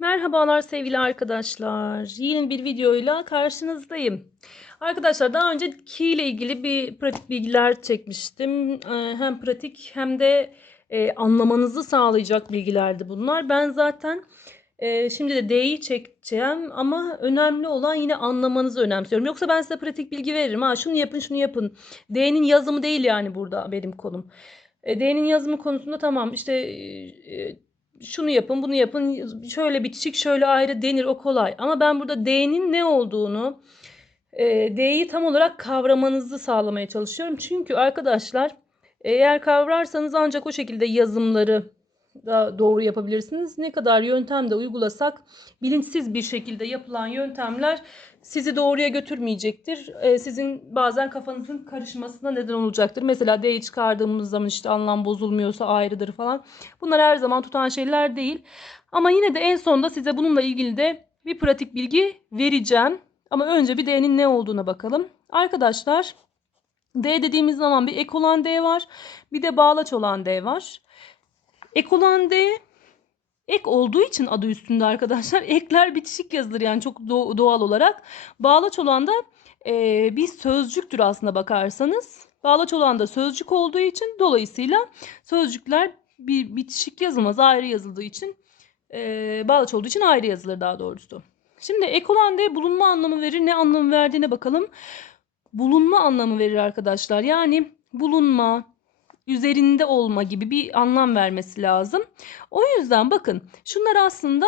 Merhabalar sevgili arkadaşlar. Yeni bir videoyla karşınızdayım. Arkadaşlar daha önce ki ile ilgili bir pratik bilgiler çekmiştim. Ee, Hem pratik hem de e, anlamanızı sağlayacak bilgilerdi bunlar. Ben zaten e, şimdi de D'yi çekeceğim ama önemli olan yine anlamanızı önemsiyorum. Yoksa ben size pratik bilgi veririm. Ha şunu yapın şunu yapın. D'nin yazımı değil yani burada benim konum. E, D'nin yazımı konusunda tamam işte şunu yapın bunu yapın şöyle bitişik şöyle ayrı denir o kolay. Ama ben burada D'nin ne olduğunu e, D'yi tam olarak kavramanızı sağlamaya çalışıyorum. Çünkü arkadaşlar eğer kavrarsanız ancak o şekilde yazımları da doğru yapabilirsiniz. Ne kadar yöntem de uygulasak bilinçsiz bir şekilde yapılan yöntemler sizi doğruya götürmeyecektir. Ee, sizin bazen kafanızın karışmasına neden olacaktır. Mesela D'yi çıkardığımız zaman işte anlam bozulmuyorsa ayrıdır falan. Bunlar her zaman tutan şeyler değil. Ama yine de en sonunda size bununla ilgili de bir pratik bilgi vereceğim. Ama önce bir D'nin ne olduğuna bakalım. Arkadaşlar D dediğimiz zaman bir ek olan D var. Bir de bağlaç olan D var. Ek olan D ek olduğu için adı üstünde arkadaşlar. Ekler bitişik yazılır yani çok do- doğal olarak. Bağlaç olan da e, bir sözcüktür aslında bakarsanız. Bağlaç olan da sözcük olduğu için dolayısıyla sözcükler bir bitişik yazılmaz ayrı yazıldığı için e, bağlaç olduğu için ayrı yazılır daha doğrusu. Şimdi ek olan D bulunma anlamı verir. Ne anlamı verdiğine bakalım. Bulunma anlamı verir arkadaşlar. Yani bulunma, üzerinde olma gibi bir anlam vermesi lazım. O yüzden bakın şunlar aslında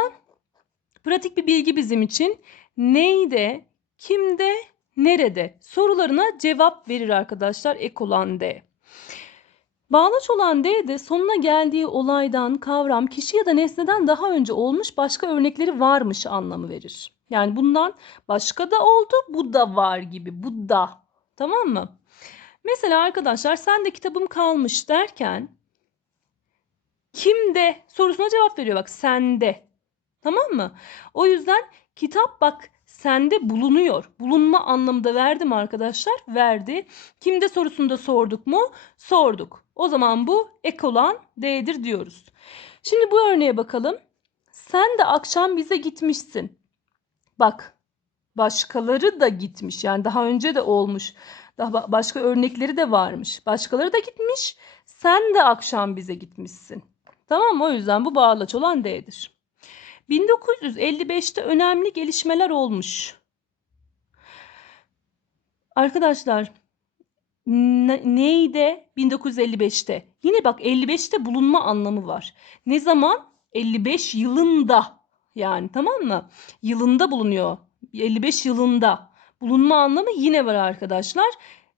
pratik bir bilgi bizim için. Neyde, kimde, nerede sorularına cevap verir arkadaşlar ek olan D. Bağlaç olan D de sonuna geldiği olaydan, kavram, kişi ya da nesneden daha önce olmuş başka örnekleri varmış anlamı verir. Yani bundan başka da oldu, bu da var gibi, bu da. Tamam mı? Mesela arkadaşlar sen de kitabım kalmış derken kimde sorusuna cevap veriyor bak sende. Tamam mı? O yüzden kitap bak sende bulunuyor. Bulunma anlamında verdi mi arkadaşlar? Verdi. Kimde sorusunda sorduk mu? Sorduk. O zaman bu ek olan D'dir diyoruz. Şimdi bu örneğe bakalım. Sen de akşam bize gitmişsin. Bak başkaları da gitmiş. Yani daha önce de olmuş. Daha başka örnekleri de varmış. Başkaları da gitmiş. Sen de akşam bize gitmişsin. Tamam mı? O yüzden bu bağlaç olan D'dir. 1955'te önemli gelişmeler olmuş. Arkadaşlar ne, neydi 1955'te? Yine bak 55'te bulunma anlamı var. Ne zaman? 55 yılında yani tamam mı? Yılında bulunuyor. 55 yılında bulunma anlamı yine var arkadaşlar.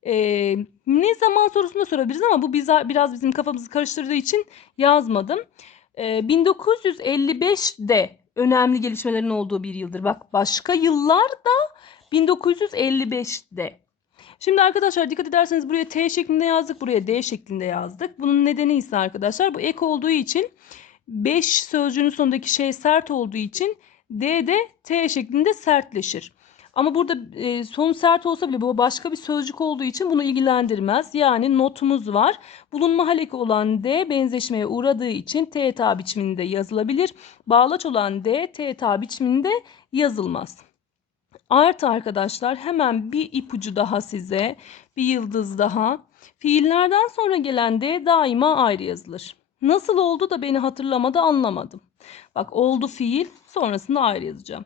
Ee, ne zaman sorusunu sorabiliriz ama bu bize, biraz bizim kafamızı karıştırdığı için yazmadım. Ee, 1955'de önemli gelişmelerin olduğu bir yıldır. Bak başka yıllar da 1955'de. Şimdi arkadaşlar dikkat ederseniz buraya T şeklinde yazdık. Buraya D şeklinde yazdık. Bunun nedeni ise arkadaşlar bu ek olduğu için 5 sözcüğünün sonundaki şey sert olduğu için D de T şeklinde sertleşir. Ama burada e, son sert olsa bile bu başka bir sözcük olduğu için bunu ilgilendirmez. Yani notumuz var. Bulunma haleki olan D benzeşmeye uğradığı için TTA biçiminde yazılabilir. Bağlaç olan D TTA biçiminde yazılmaz. Artı arkadaşlar hemen bir ipucu daha size. Bir yıldız daha. Fiillerden sonra gelen D daima ayrı yazılır. Nasıl oldu da beni hatırlamadı anlamadım. Bak oldu fiil sonrasında ayrı yazacağım.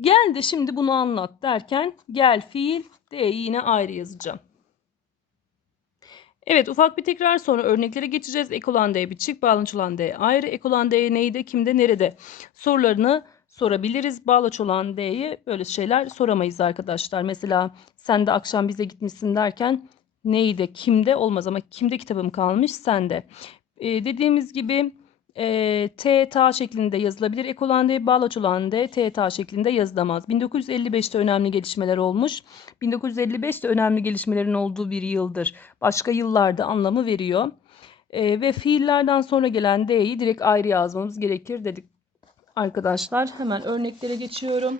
Gel de şimdi bunu anlat derken gel fiil D'yi yine ayrı yazacağım. Evet ufak bir tekrar sonra örneklere geçeceğiz. Ek olan D bitişik, bağlanç olan D ayrı. Ek olan D neydi, kimde, nerede sorularını sorabiliriz. Bağlaç olan D'ye böyle şeyler soramayız arkadaşlar. Mesela sen de akşam bize gitmişsin derken neydi, kimde olmaz ama kimde kitabım kalmış sende. Ee, dediğimiz gibi e, T ta şeklinde yazılabilir. Ek olan D, bağlaç olan D, T ta şeklinde yazılamaz. 1955'te önemli gelişmeler olmuş. 1955'te önemli gelişmelerin olduğu bir yıldır. Başka yıllarda anlamı veriyor. E, ve fiillerden sonra gelen D'yi direkt ayrı yazmamız gerekir dedik arkadaşlar. Hemen örneklere geçiyorum.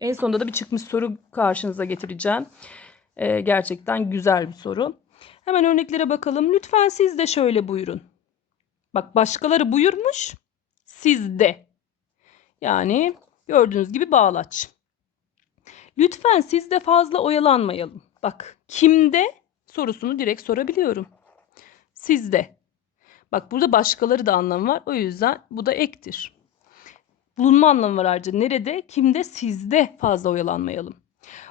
En sonunda da bir çıkmış soru karşınıza getireceğim. E, gerçekten güzel bir soru. Hemen örneklere bakalım. Lütfen siz de şöyle buyurun. Bak başkaları buyurmuş. Siz de. Yani gördüğünüz gibi bağlaç. Lütfen siz de fazla oyalanmayalım. Bak kimde sorusunu direkt sorabiliyorum. Sizde. Bak burada başkaları da anlamı var. O yüzden bu da ektir. Bulunma anlamı var ayrıca. Nerede? Kimde? Sizde fazla oyalanmayalım.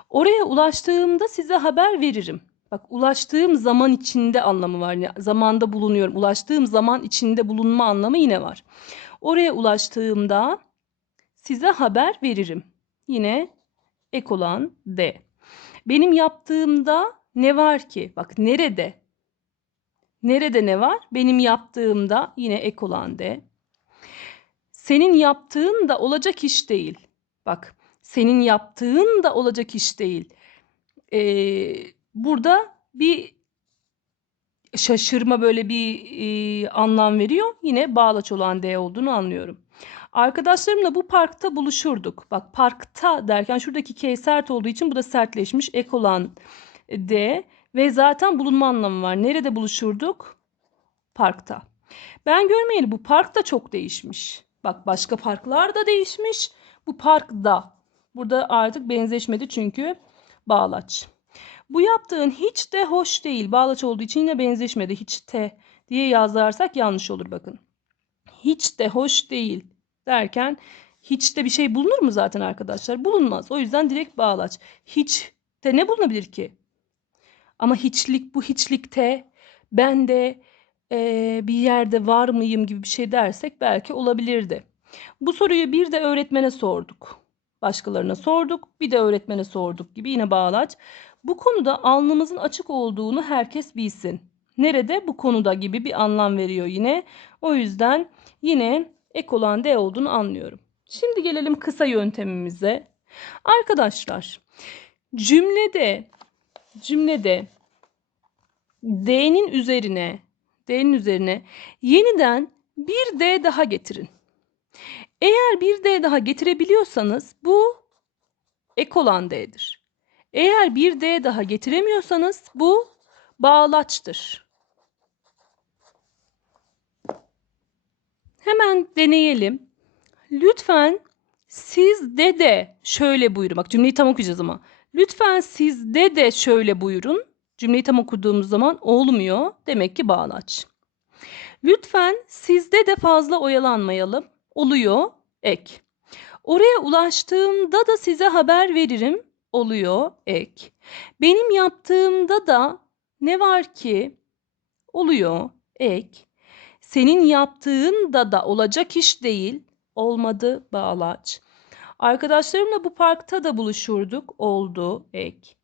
Oraya ulaştığımda size haber veririm. Bak ulaştığım zaman içinde anlamı var. Yani zamanda bulunuyorum. Ulaştığım zaman içinde bulunma anlamı yine var. Oraya ulaştığımda size haber veririm. Yine ek olan D. Benim yaptığımda ne var ki? Bak nerede? Nerede ne var? Benim yaptığımda yine ek olan D. Senin yaptığın da olacak iş değil. Bak senin yaptığın da olacak iş değil. Ee, burada bir şaşırma böyle bir e, anlam veriyor. Yine bağlaç olan D olduğunu anlıyorum. Arkadaşlarımla bu parkta buluşurduk. Bak parkta derken şuradaki K sert olduğu için bu da sertleşmiş. Ek olan D ve zaten bulunma anlamı var. Nerede buluşurduk? Parkta. Ben görmeyeli bu park da çok değişmiş. Bak başka parklar da değişmiş. Bu park da. Burada artık benzeşmedi çünkü bağlaç. Bu yaptığın hiç de hoş değil. Bağlaç olduğu için yine benzeşmedi. Hiç de diye yazarsak yanlış olur bakın. Hiç de hoş değil derken hiç de bir şey bulunur mu zaten arkadaşlar? Bulunmaz. O yüzden direkt bağlaç. Hiç de ne bulunabilir ki? Ama hiçlik bu hiçlikte ben de e, bir yerde var mıyım gibi bir şey dersek belki olabilirdi. Bu soruyu bir de öğretmene sorduk. Başkalarına sorduk, bir de öğretmene sorduk gibi yine bağlaç. Bu konuda alnımızın açık olduğunu herkes bilsin. Nerede? Bu konuda gibi bir anlam veriyor yine. O yüzden yine ek olan D olduğunu anlıyorum. Şimdi gelelim kısa yöntemimize. Arkadaşlar cümlede cümlede D'nin üzerine D'nin üzerine yeniden bir D daha getirin. Eğer bir D daha getirebiliyorsanız bu ek olan D'dir. Eğer bir D daha getiremiyorsanız bu bağlaçtır. Hemen deneyelim. Lütfen sizde de şöyle buyurun. Bak cümleyi tam okuyacağız ama. Lütfen sizde de şöyle buyurun. Cümleyi tam okuduğumuz zaman olmuyor. Demek ki bağlaç. Lütfen sizde de fazla oyalanmayalım. Oluyor. Ek. Oraya ulaştığımda da size haber veririm. Oluyor. Ek. Benim yaptığımda da ne var ki? Oluyor. Ek. Senin yaptığın da da olacak iş değil. Olmadı. Bağlaç. Arkadaşlarımla bu parkta da buluşurduk. Oldu. Ek.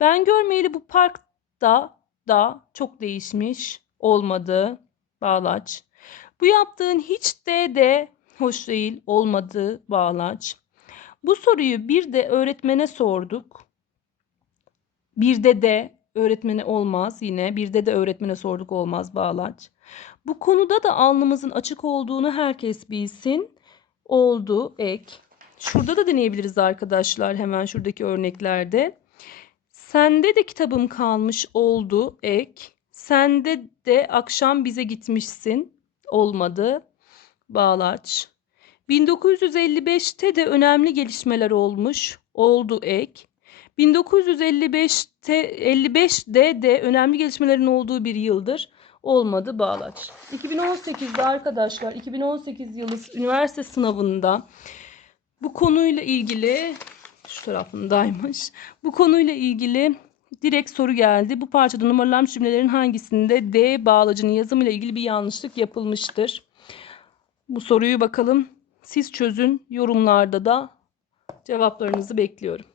Ben görmeyeli bu parkta da çok değişmiş. Olmadı. Bağlaç. Bu yaptığın hiç de de hoş değil. Olmadı. Bağlaç. Bu soruyu bir de öğretmene sorduk. Bir de de öğretmene olmaz yine. Bir de de öğretmene sorduk olmaz bağlaç. Bu konuda da alnımızın açık olduğunu herkes bilsin. Oldu ek. Şurada da deneyebiliriz arkadaşlar hemen şuradaki örneklerde. Sende de kitabım kalmış oldu ek. Sende de akşam bize gitmişsin olmadı. Bağlaç. 1955'te de önemli gelişmeler olmuş. Oldu ek. 1955'te 55'de de önemli gelişmelerin olduğu bir yıldır. Olmadı bağlaç. 2018'de arkadaşlar 2018 yılı üniversite sınavında bu konuyla ilgili şu tarafındaymış. Bu konuyla ilgili direkt soru geldi. Bu parçada numaralanmış cümlelerin hangisinde D bağlacının yazımıyla ilgili bir yanlışlık yapılmıştır? Bu soruyu bakalım. Siz çözün. Yorumlarda da cevaplarınızı bekliyorum.